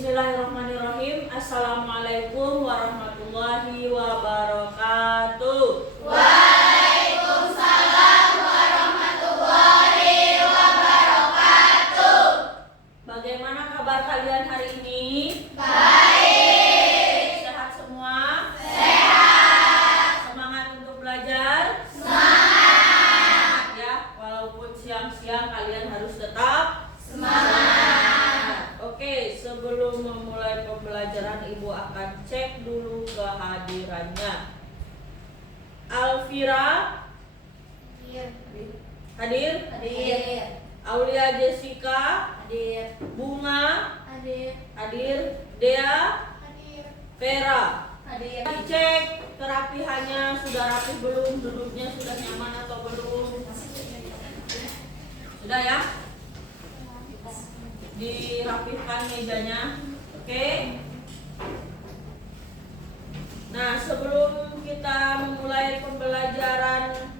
Bismillahirrahmanirrahim. Assalamualaikum warahmatullahi wabarakatuh. Waalaikumsalam warahmatullahi wabarakatuh. Bagaimana kabar kalian hari ini? Baik. Sehat semua? Sehat. Semangat untuk belajar? Semangat. Ya, walaupun siang-siang kalian harus tetap Semangat. Oke, sebelum memulai pembelajaran Ibu akan cek dulu kehadirannya. Alvira hadir? Hadir. Aulia Jessica Hadir. Bunga Hadir. hadir? Dea Hadir. Vera Hadir. cek kerapihannya, sudah rapi belum? Duduknya sudah nyaman atau belum? Sudah ya? Dirapihkan mejanya. Oke. Nah, sebelum kita memulai pembelajaran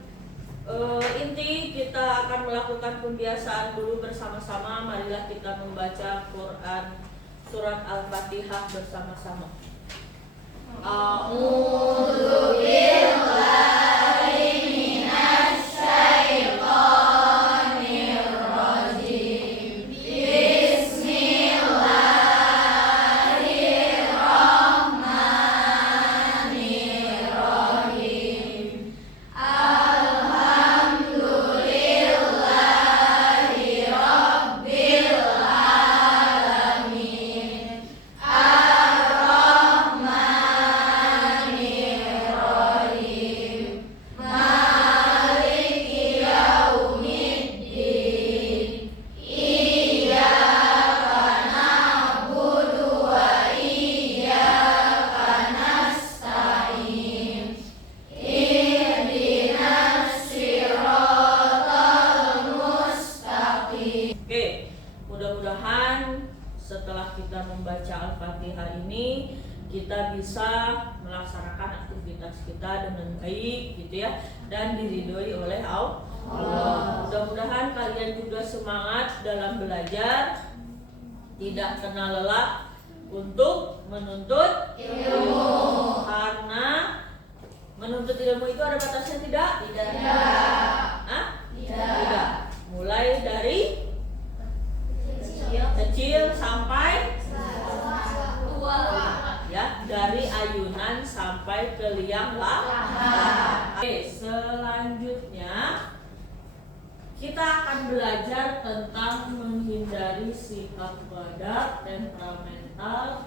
inti, kita akan melakukan pembiasaan dulu bersama-sama. Marilah kita membaca Quran surat Al-Fatihah bersama-sama. A'udzu billahi minasy syaithanir rajim. Bismillahirrahmanirrahim. Alhamdulillahi rabbil alamin. Ar-Rahmanir-Rahim. Maliki yaumiddin. Iyyaka na'budu wa iyyaka nasta'in. Ihdinas siratal mustaqim. Oke, mudah-mudahan setelah kita membaca Al-Fatihah ini kita bisa melaksanakan aktivitas kita dengan baik gitu ya, dan diridhoi oleh Allah. Mudah-mudahan kalian juga semangat dalam belajar, tidak kenal lelah untuk menuntut Ilmu. Karena menuntut ilmu itu ada batasnya tidak? Tidak. Hah? Tidak. Mulai dari kecil sampai ya, dari ayunan sampai ke liang lahat. Oke, selanjutnya kita akan belajar tentang menghindari sikap godap, temperamental.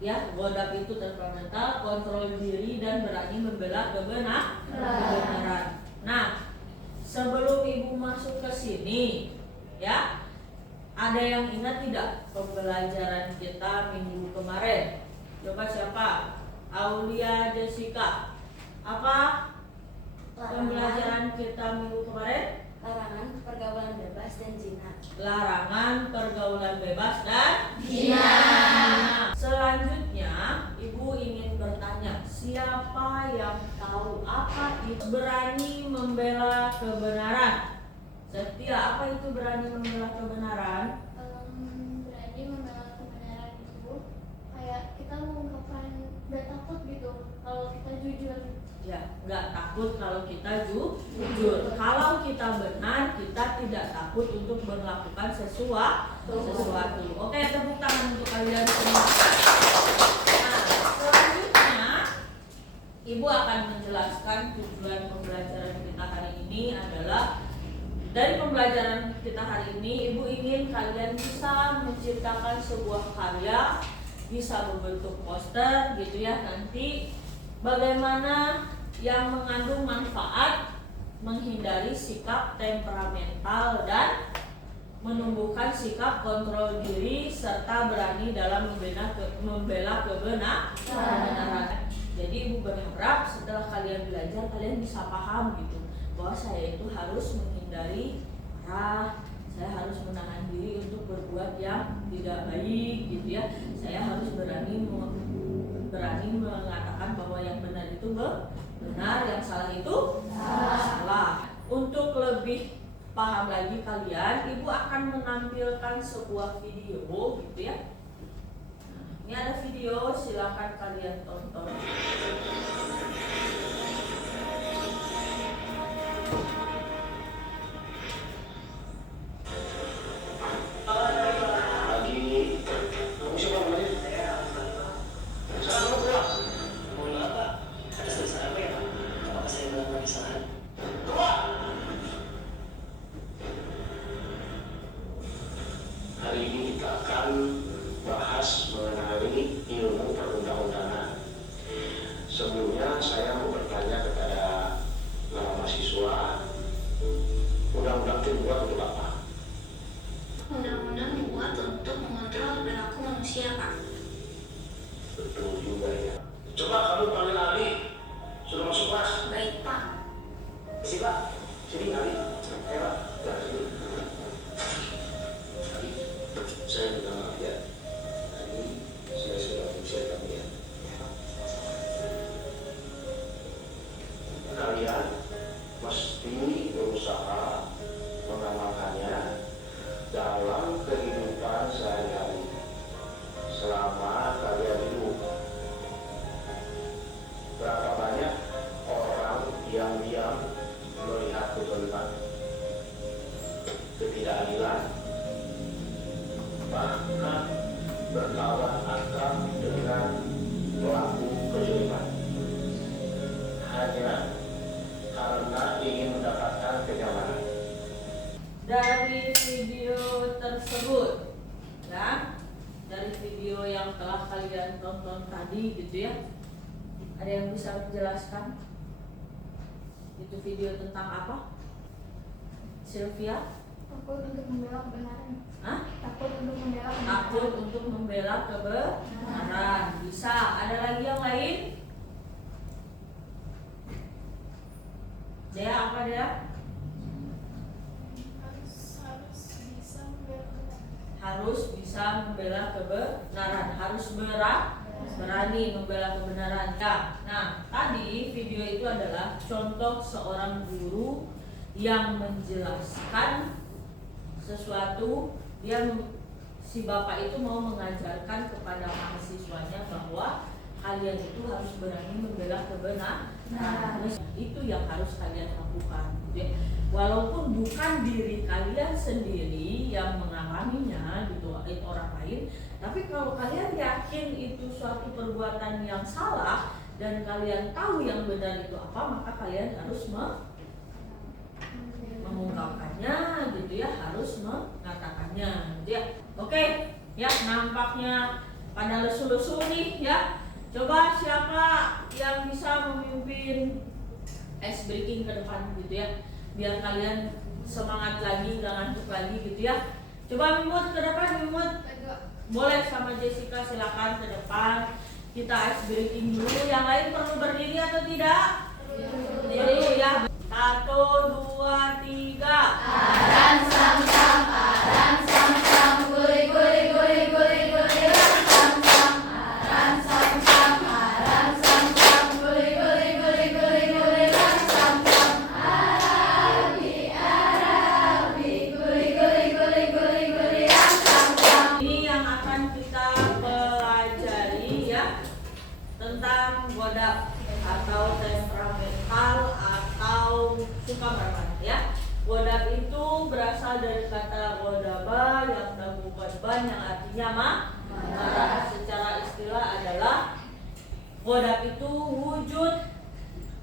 Ya, godap itu temperamental, kontrol diri dan berani membela kebenaran. Nah, sebelum Ibu masuk ke sini, ya, ada yang ingat tidak pembelajaran kita minggu kemarin? Coba siapa? Aulia Jessica. Apa pembelajaran kita minggu kemarin? Larangan pergaulan bebas dan zina. Larangan pergaulan bebas dan Zina. Nah, selanjutnya Ibu ingin bertanya, siapa yang tahu apa itu berani membela kebenaran? Setia, apa itu berani membela kebenaran? Berani membela kebenaran itu kayak kita mengungkapkan gak takut gitu kalau kita jujur. Ya, nggak takut kalau kita jujur. Kalau kita benar, kita tidak takut untuk melakukan sesuatu. Oke, tepuk tangan untuk kalian semua. Nah, selanjutnya Ibu akan menjelaskan tujuan pembelajaran kita hari ini adalah, dari pembelajaran kita hari ini, Ibu ingin kalian bisa menciptakan sebuah karya, bisa membentuk poster gitu ya, nanti bagaimana yang mengandung manfaat menghindari sikap temperamental dan menumbuhkan sikap kontrol diri serta berani dalam membela kebenaran. Jadi Ibu berharap setelah kalian belajar, kalian bisa paham gitu bahwa saya itu harus menghindari marah, saya harus menahan diri untuk berbuat yang tidak baik gitu ya. Saya harus berani mengatakan bahwa yang benar itu benar, yang salah itu salah. Untuk lebih paham lagi kalian, Ibu akan menampilkan sebuah video gitu ya. Ini ada video, silakan kalian tonton. Hari ini kita akan bahas mengenai ilmu perundang-undangan. Sebelumnya saya mau bertanya kepada para mahasiswa, undang-undang itu dibuat untuk apa? Undang-undang dibuat untuk mengontrol perilaku manusia, Pak. Betul juga ya. Coba kamu panggil Ali, sudah masuk kelas. Baik, Pak. Sini Pak, sini Ali. Ayo Pak, ya, sini. Ali, saya minta maaf ya. Tadi saya sudah usir kamu ya. Kalian mesti berusaha mengamalkannya dalam kehidupan sehari-hari selama kalian hidup. Berapa banyak orang yang diam melihat kezaliman, ketidakadilan, bahkan berkawan akrab dengan pelaku kezaliman hanya karena ingin mendapatkan kenyamanan. Dari video tersebut, ya, dari video yang telah kalian tonton tadi gitu ya, ada yang bisa menjelaskan itu video tentang apa? Sylvia? Takut untuk membela kebenaran. Hah? Takut untuk membela kebenaran. Takut untuk membela kebenaran. Bisa. Ada lagi yang lain? Dea, apa Dea? Harus bisa membela kebenaran. Harus berani membela kebenaran. Ya. Nah, tadi video itu adalah contoh seorang guru yang menjelaskan sesuatu. Si bapak itu mau mengajarkan kepada mahasiswanya bahwa kalian itu harus berani membela kebenaran. Itu yang harus kalian lakukan. Jadi, walaupun bukan diri kalian sendiri yang mengalaminya gitu, itu orang lain, tapi kalau kalian yakin itu suatu perbuatan yang salah dan kalian tahu yang benar itu apa, maka kalian harus mengungkapkannya gitu ya, harus mengatakannya gitu ya. Oke, ya, nampaknya pada lesu-lesu nih ya. Coba siapa yang bisa memimpin ice breaking ke depan gitu ya, biar kalian semangat lagi, gak ngantuk lagi gitu ya. Coba Mimut ke depan, Mimut. Boleh sama Jessica, silakan ke depan. Kita ice breaking dulu. Yang lain perlu berdiri atau tidak? Berdiri ya. 1, 2, 3. Aran sam sam, aran sam sam, guri guri guri guri guri ran sam sam, aran sam sam, aran sam sam, guri guri guri guri guri ran sam sam, Arabi Arabi, guri guri guri guri guri ran sam sam. Ini yang akan kita pelajari ya, tentang godab atau temperamental atau suka marah ya. Godab itu berasal dari kata godaba yang melakukan ban yang artinya marah. Secara istilah adalah godab itu wujud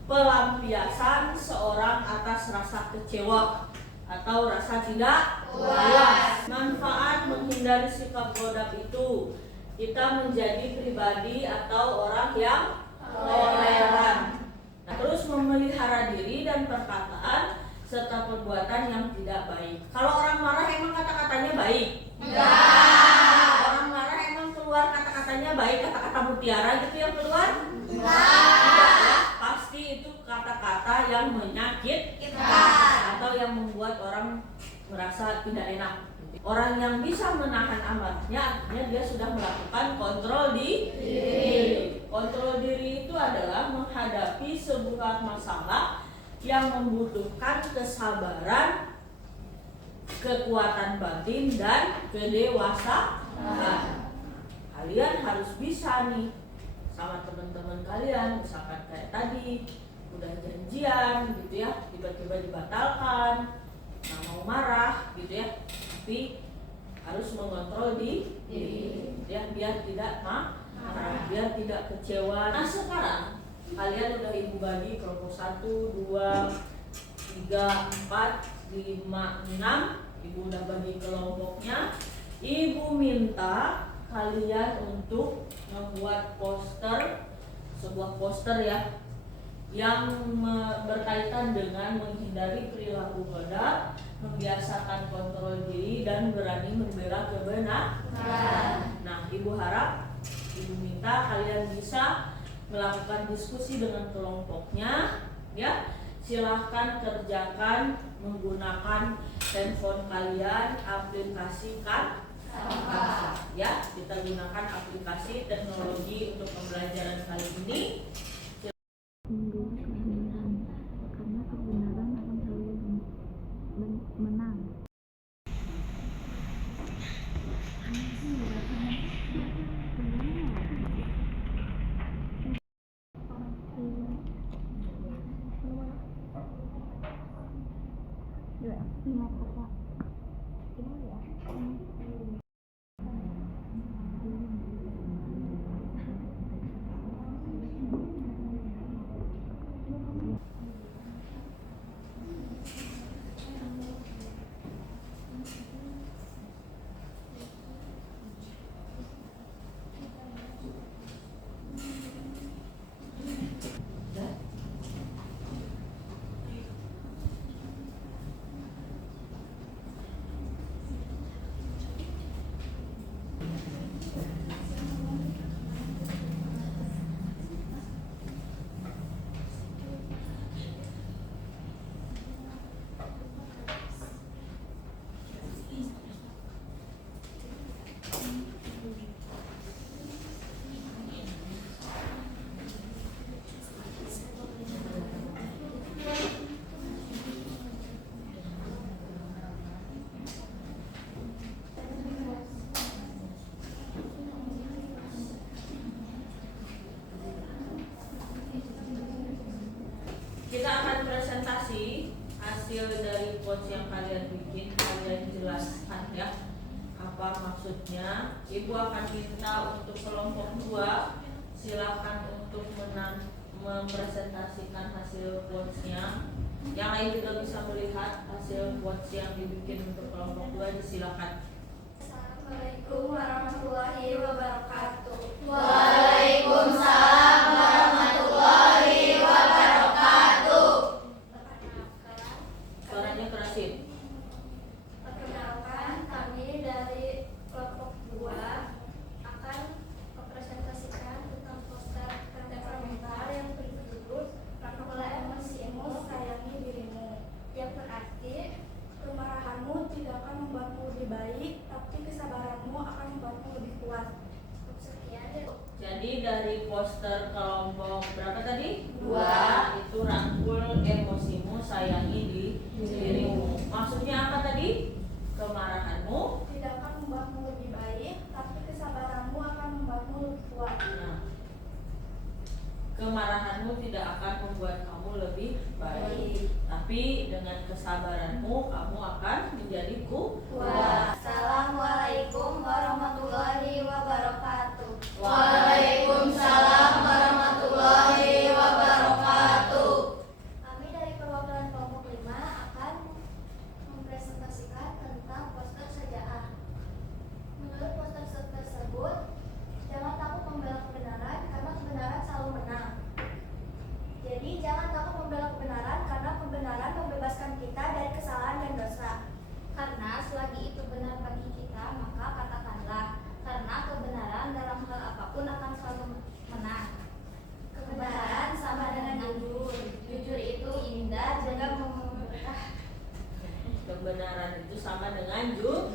pelampiasan seorang atas rasa kecewa atau rasa tidak puas. Manfaat menghindari sikap godab itu, kita menjadi pribadi atau orang yang toleran. Nah, terus memelihara diri dan perkataan serta perbuatan yang tidak baik. Kalau orang marah emang kata-katanya baik? Enggak. Orang marah emang keluar kata-katanya baik, kata-kata mutiara gitu yang keluar? Enggak. Pasti itu kata-kata yang menyakitkan atau yang membuat orang merasa tidak enak. Orang yang bisa menahan amarahnya artinya dia sudah melakukan kontrol diri. Kontrol diri itu adalah menghadapi sebuah masalah yang membutuhkan kesabaran, kekuatan batin, dan kedewasaan. Hal kalian harus bisa nih sama teman-teman kalian, misalkan kayak tadi udah janjian gitu ya, tiba-tiba dibatalkan, nggak mau marah gitu ya, tapi harus mengontrol diri ya, biar tidak marah, biar tidak kecewa. Nah sekarang kalian udah ibu bagi kelompok 1, 2, 3, 4, 5, 6. Ibu udah bagi kelompoknya. Ibu minta kalian untuk membuat poster, sebuah poster ya, yang berkaitan dengan menghindari perilaku berat, membiasakan kontrol diri, dan berani membela kebenaran. Nah, ibu harap, ibu minta kalian bisa melakukan diskusi dengan kelompoknya ya. Silahkan kerjakan menggunakan handphone kalian, aplikasikan ya. Kita gunakan aplikasi teknologi untuk pembelajaran kali ini. Membela kebenaran, karena kebenaran akan selalu menang. Kita akan presentasi hasil dari quotes yang kalian bikin, kalian jelaskan ya apa maksudnya. Ibu akan minta untuk kelompok 2 silakan untuk mempresentasikan hasil quotesnya. Yang lain juga bisa melihat hasil quotes yang dibikin untuk kelompok 2, silakan. Assalamualaikum warahmatullahi wabarakatuh. Waalaikumsalam warahmatullahi wabarakatuh. Suaranya kerasin. Perkenalkan, kami dari kelompok 2 akan mempresentasikan tentang poster komentar yang berjudul "Rangkulah emosimu, sayangi dirimu", yang berarti kemarahanmu tidak akan membuatmu lebih baik, tapi kesabaranmu akan membuatmu lebih kuat. Sekian ya. Jadi dari poster kelompok berapa tadi? 2. Itu rangkul emosimu, sayangi dirimu. Maksudnya apa tadi? Kemarahanmu Tidak akan membuatmu lebih baik, tapi kesabaranmu akan membuatmu lebih kuat. Nah, kemarahanmu tidak akan membuat kamu lebih baik, tapi dengan kesabaranmu kamu akan menjadi kuat. Assalamualaikum warahmatullahi wabarakatuh. Waalaikumsalam warahmatullahi wabarakatuh. Kami dari perwakilan kelompok 5 akan mempresentasikan tentang poster sejarah. Menurut poster tersebut, jangan takut membela kebenaran karena kebenaran selalu menang. Jadi jangan takut membela kebenaran karena kebenaran membebaskan kita dari kesalahan dan dosa. Karena selagi itu benar bagi kita, maka katakanlah, karena kebenaran dalam hal apapun akan selalu menang. Kebenaran sama dengan jujur. Jujur itu indah juga memerintah. Kebenaran itu sama dengan Jujur.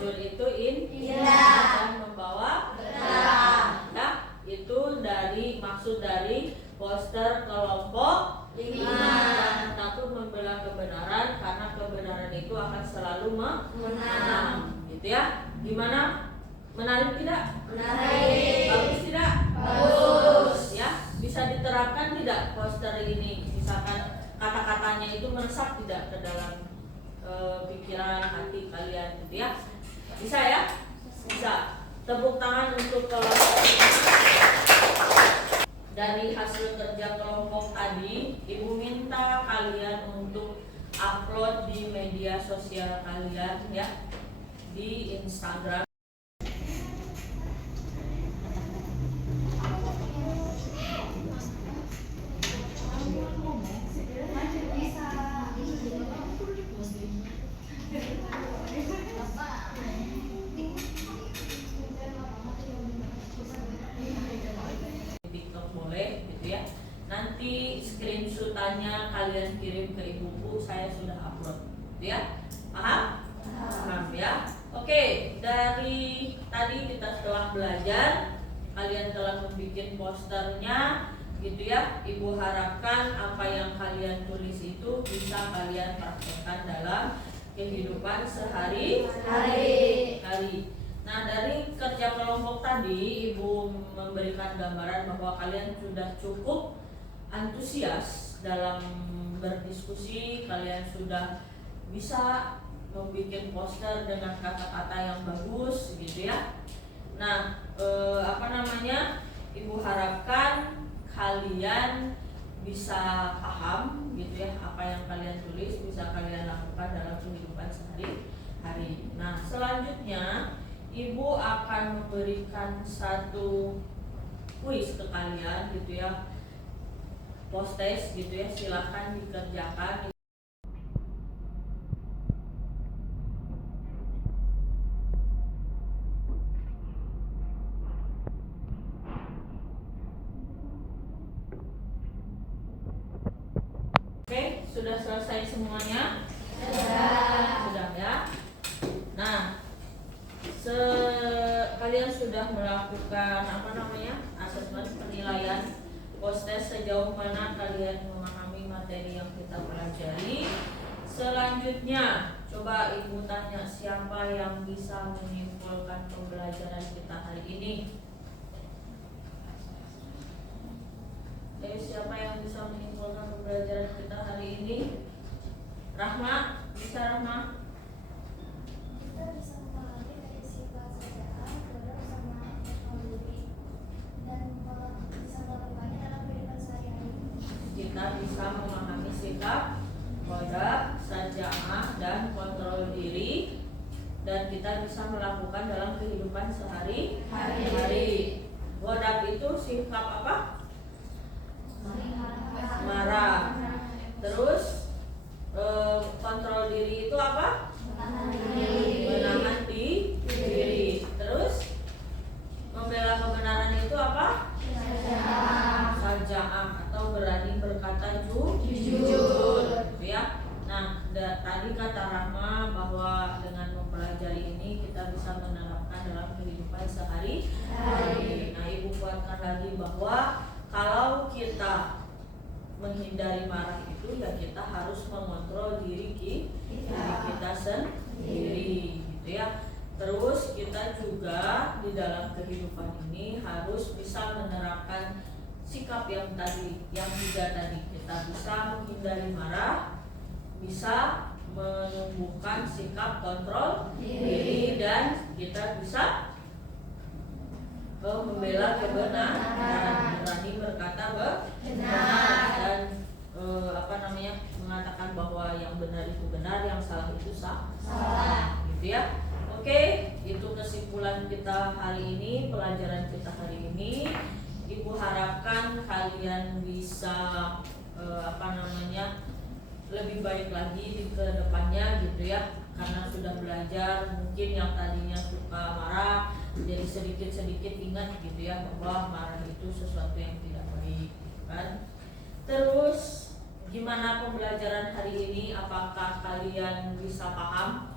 Jujur itu Indah. dan membawa Benar. Nah, itu dari maksud dari poster kelompok 5. Jangan takut membela kebenaran karena kebenaran itu akan selalu menang. Gitu ya. Gimana? Menarik tidak? Menarik. Bagus tidak? Bagus. Ya, bisa diterapkan tidak poster ini? Misalkan kata-katanya itu meresap tidak ke dalam pikiran hati kalian gitu ya? Bisa ya? Bisa. Tepuk tangan untuk kelompok. Dari hasil kerja kelompok tadi, Ibu minta kalian untuk upload di media sosial kalian ya, di Instagram. Nanti screenshotannya kalian kirim ke ibuku, saya sudah upload, ya? Paham? Paham ya? Oke, dari tadi kita setelah belajar, kalian telah membuat posternya, gitu ya. Ibu harapkan apa yang kalian tulis itu bisa kalian praktekkan dalam kehidupan sehari-hari. Nah, dari kerja kelompok tadi, Ibu memberikan gambaran bahwa kalian sudah cukup antusias dalam berdiskusi, kalian sudah bisa membuat poster dengan kata-kata yang bagus gitu ya. Nah, Ibu harapkan kalian bisa paham gitu ya, apa yang kalian tulis bisa kalian lakukan dalam kehidupan sehari-hari. Nah, selanjutnya Ibu akan memberikan satu kuis ke kalian gitu ya, post test gitu ya, silahkan dikerjakan. Oke, sudah selesai semuanya? Sudah ya. Nah, kalian sudah melakukan asesmen penilaian post test sejauh mana kalian memahami materi yang kita pelajari. Selanjutnya, coba Ibu tanya siapa yang bisa menyimpulkan pembelajaran kita hari ini. Siapa yang bisa menyimpulkan pembelajaran kita hari ini? Rahma, bisa Rahma? Kita bisa memahami dari sifat sajaan, bersama teknologi, dan bisa melakukannya dalam kehidupan sehari-hari. Kita bisa memahami sikap, kodab, saja'ah, dan kontrol diri, dan kita bisa melakukan dalam kehidupan sehari-hari. Kodab itu sikap apa? Marah. Terus kontrol diri itu apa? Menahan diri. Terus membela kebenaran itu apa? Saja'ah atau berani berkata jujur, ya. Nah, tadi kata Rahma bahwa dengan mempelajari ini kita bisa menerapkan dalam kehidupan sehari-hari. Nah, Ibu kuatkan lagi bahwa kalau kita menghindari marah itu ya kita harus mengontrol diri kita sendiri gitu ya. Terus kita juga di dalam kehidupan ini harus bisa menerapkan sikap yang tiga tadi. Kita bisa menghindari marah, bisa menumbuhkan sikap kontrol diri, dan kita bisa membela kebenaran, berani berkata benar, dan mengatakan bahwa yang benar itu benar, yang salah itu salah, gitu ya. Oke, itu kesimpulan kita hari ini, pelajaran kita hari ini. Ibu harapkan kalian bisa lebih baik lagi di kedepannya gitu ya, karena sudah belajar. Mungkin yang tadinya suka marah jadi sedikit-sedikit ingat gitu ya, bahwa marah itu sesuatu yang tidak baik kan. Terus gimana pembelajaran hari ini? Apakah kalian bisa paham?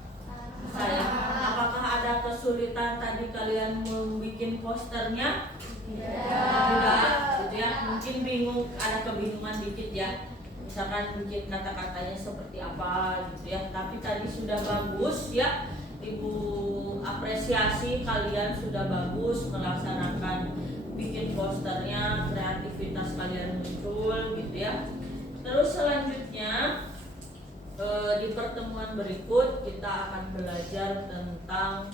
Apakah ada kesulitan tadi kalian membuat posternya? Tidak, gitu ya. Mungkin bingung, ada kebingungan dikit ya. Misalkan bikin kata-katanya seperti apa gitu ya. Tapi tadi sudah bagus ya. Ibu apresiasi kalian sudah bagus melaksanakan bikin posternya, kreativitas kalian muncul gitu ya. Terus selanjutnya di pertemuan berikut kita akan belajar tentang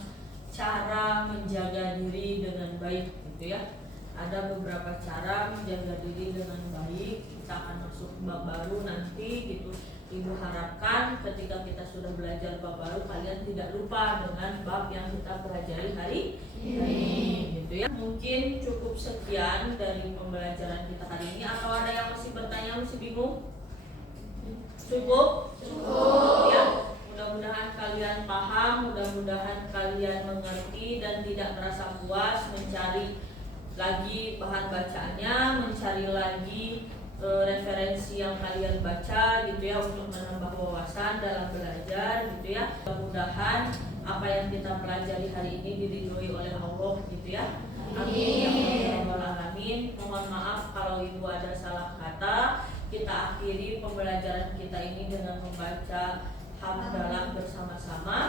cara menjaga diri dengan baik gitu ya. Ada beberapa cara menjaga diri dengan baik. Kita akan masuk bab baru nanti gitu. Ibu harapkan ketika kita sudah belajar bab baru, kalian tidak lupa dengan bab yang kita pelajari hari ini gitu ya. Mungkin cukup sekian dari pembelajaran kita hari ini. Atau ada yang masih bertanya, masih bingung? Cukup? Cukup ya. Mudah-mudahan kalian paham, mudah-mudahan kalian mengerti dan tidak merasa puas mencari lagi bahan bacaannya, mencari lagi referensi yang kalian baca gitu ya, untuk menambah wawasan dalam belajar gitu ya. Mudah-mudahan apa yang kita pelajari hari ini diridhoi oleh Allah gitu ya. Amin ya rabbal alamin. Mohon maaf kalau ibu ada salah kata. Kita akhiri pembelajaran kita ini dengan membaca hamdalah bersama-sama.